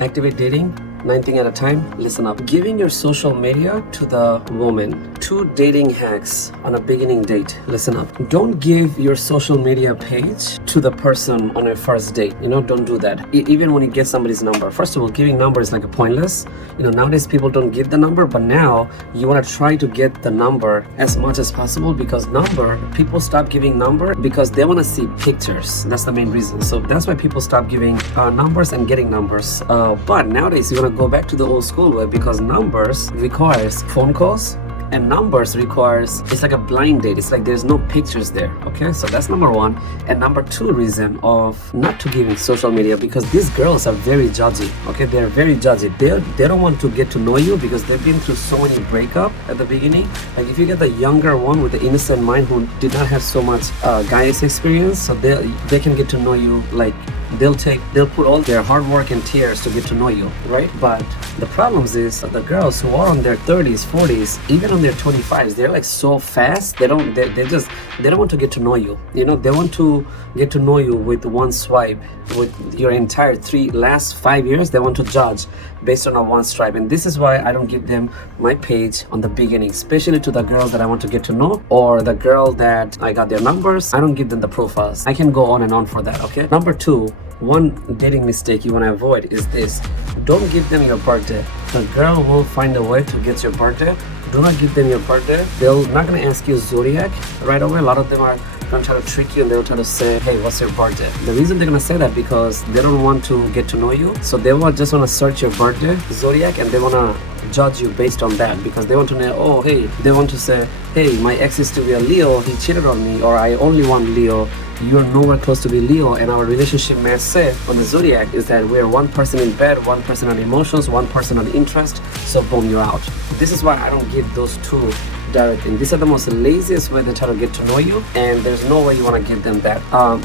activate dating, 9 thing at a time. Listen up. Giving your social media to the woman. 2 dating hacks on a beginning date. Listen up. Don't give your social media page to the person on your first date. Don't do that. Even when you get somebody's number. First of all, giving number is like a pointless. Nowadays people don't give the number, but now you want to try to get the number as much as possible, because people stop giving number because they want to see pictures. That's the main reason. So that's why people stop giving numbers and getting numbers. But nowadays you want to go back to the old school way, because numbers requires phone calls, and numbers requires, it's like a blind date. It's like there's no pictures there. Okay, so that's number 1. And number 2 reason of not to giving social media, because these girls are very judgy. Okay, they're very judgy. They don't want to get to know you because they've been through so many breakup at the beginning. Like if you get the younger one with the innocent mind who did not have so much guys experience, so they can get to know you. Like they'll put all their hard work and tears to get to know you, right? But the problems is the girls who are on their 30s, 40s, even on their 25s, they're like so fast. They don't want to get to know you. They want to get to know you with one swipe. With your entire last 5 years, they want to judge based on a one swipe. And this is why I don't give them my page on the beginning, especially to the girls that I want to get to know, or the girl that I got their numbers. I don't give them the profiles. I can go on and on for that. Okay. Number 2, one dating mistake you want to avoid is this. Don't give them your birthday. The girl will find a way to get your birthday. Do not give them your birthday. They're not going to ask you zodiac right away. A lot of them are going to try to trick you, and they'll try to say, hey, what's your birthday? The reason they're going to say that because they don't want to get to know you. So they just want to search your birthday, zodiac, and they want to judge you based on that, because they want to know, they want to say, hey, my ex is to be a Leo, he cheated on me, or I only want Leo. You're nowhere close to be Leo, and our relationship may say on the zodiac is that we're one person in bed, one person on emotions, one person on interest, so boom, you're out. This is why I don't give those 2 directly. These are the most laziest way they try to get to know you, and there's no way you want to give them that.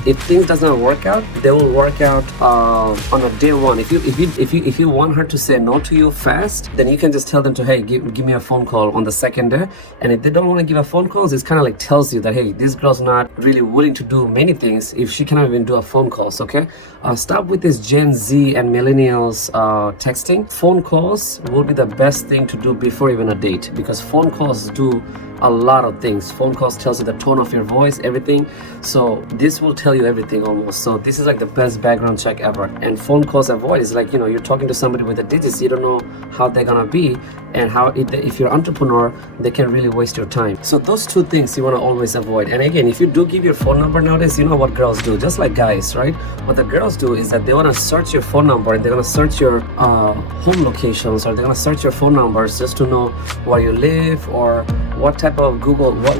If things does not work out, they will work out on a day 1. If you want her to say no to you fast, then you can just tell them to, hey, give me a phone call on the 2nd day. And if they don't want to give a phone call, it's kind of like tells you that, hey, this girl's not really willing to do many things if she cannot even do a phone calls. Okay, stop with this Gen Z and millennials texting. Phone calls will be the best thing to do before even a date, because phone calls do a lot of things. Phone calls tells you the tone of your voice, everything. So this will tell you everything almost. So this is like the best background check ever. And phone calls avoid is like, you're talking to somebody with the digits. You don't know how they're gonna be, and how if you're an entrepreneur, they can really waste your time. So those 2 things you want to always avoid. And again, if you do give your phone number nowadays, you know what girls do, just like guys, right? What the girls do is that they want to search your phone number, and they're going to search your home locations, or they're going to search your phone numbers just to know where you live, or what type of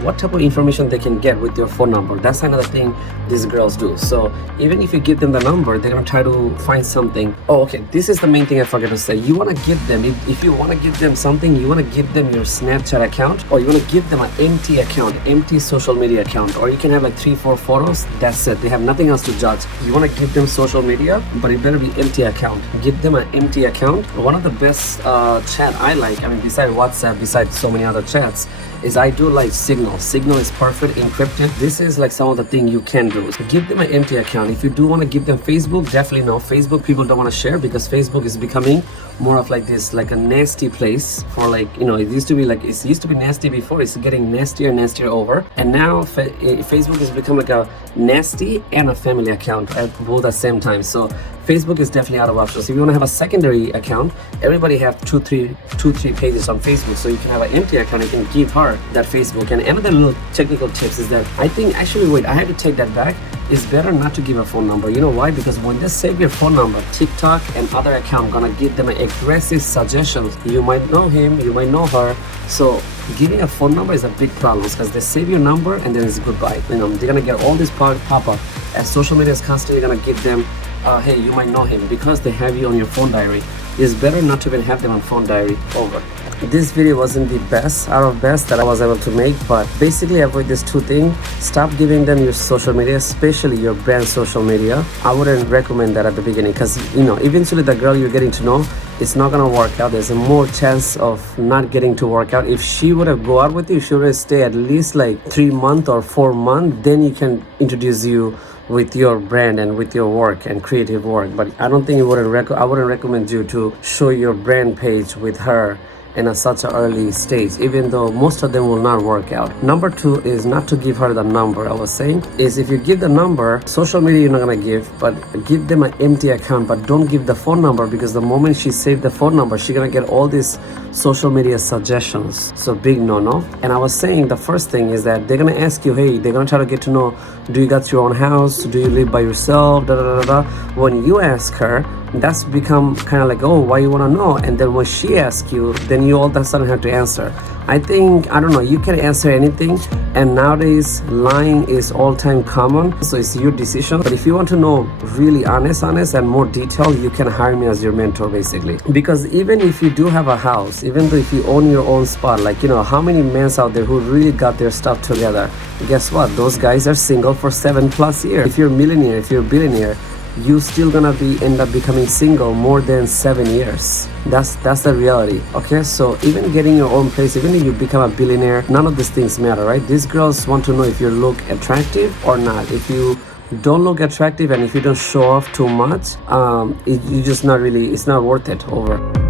what type of information they can get with your phone number. That's another thing these girls do. So even if you give them the number, they're going to try to find something. This is the main thing I forgot to say. You want to give them, if you want to give them something, you want to give them your Snapchat account, or you want to give them an empty account, empty social media account, or you can have like 3-4 photos. That's it. They have nothing else to judge. You want to give them social media, but it better be empty account. Give them an empty account. One of the best chat I like, besides WhatsApp, besides so many other chats, is I do like Signal. Signal is perfect, encrypted. This is like some of the thing you can do. Give them an empty account. If you do want to give them Facebook, definitely no. Facebook people don't want to share, because Facebook is becoming more of like this, like a nasty place for like, it used to be nasty before. It's getting nastier and nastier over. And now Facebook has become like a nasty and a family account at both at the same time. So Facebook is definitely out of options. If you want to have a secondary account, everybody have two, three pages on Facebook. So you can have an empty account. You can give her that Facebook. And another little technical tips is that I had to take that back. It's better not to give a phone number. You know why? Because when they save your phone number, TikTok and other account gonna give them aggressive suggestions. You might know him, you might know her. So giving a phone number is a big problem, because they save your number and then it's goodbye. They're gonna get all this pop up, as social media is constantly gonna give them, hey, you might know him, because they have you on your phone diary. It's better not to even have them on phone diary. Over. This video wasn't the best out of best that I was able to make, but basically avoid these 2 things. Stop giving them your social media, especially your brand social media. I wouldn't recommend that at the beginning, because eventually the girl you're getting to know, it's not gonna work out. There's a more chance of not getting to work out. If she would have go out with you, she would have stay at least like 3 months or 4 months, then you can introduce you with your brand and with your work and creative work. But I don't think I wouldn't recommend you to show your brand page with her in such an early stage, even though most of them will not work out. Number two is not to give her the number. I was saying is if you give the number, social media you're not gonna give, but give them an empty account, but don't give the phone number, because the moment she saved the phone number, she's gonna get all these social media suggestions. So big no. And I was saying the first thing is that they're gonna ask you, hey, they're gonna try to get to know, do you got your own house? Do you live by yourself? When you ask her, that's become kind of like, oh, why you want to know? And then when she asks you, then you all of a sudden have to answer. I don't know, you can answer anything, and nowadays lying is all-time common, so it's your decision. But if you want to know really honest and more detail, you can hire me as your mentor, basically. Because even if you do have a house, even though if you own your own spot, like, how many men out there who really got their stuff together, guess what? Those guys are single for 7+ years. If you're a millionaire, if you're a billionaire, you still gonna end up becoming single more than 7 years. That's the reality. Okay, so even getting your own place, even if you become a billionaire, none of these things matter, right? These girls want to know if you look attractive or not. If you don't look attractive and if you don't show off too much, it's not worth it. Over.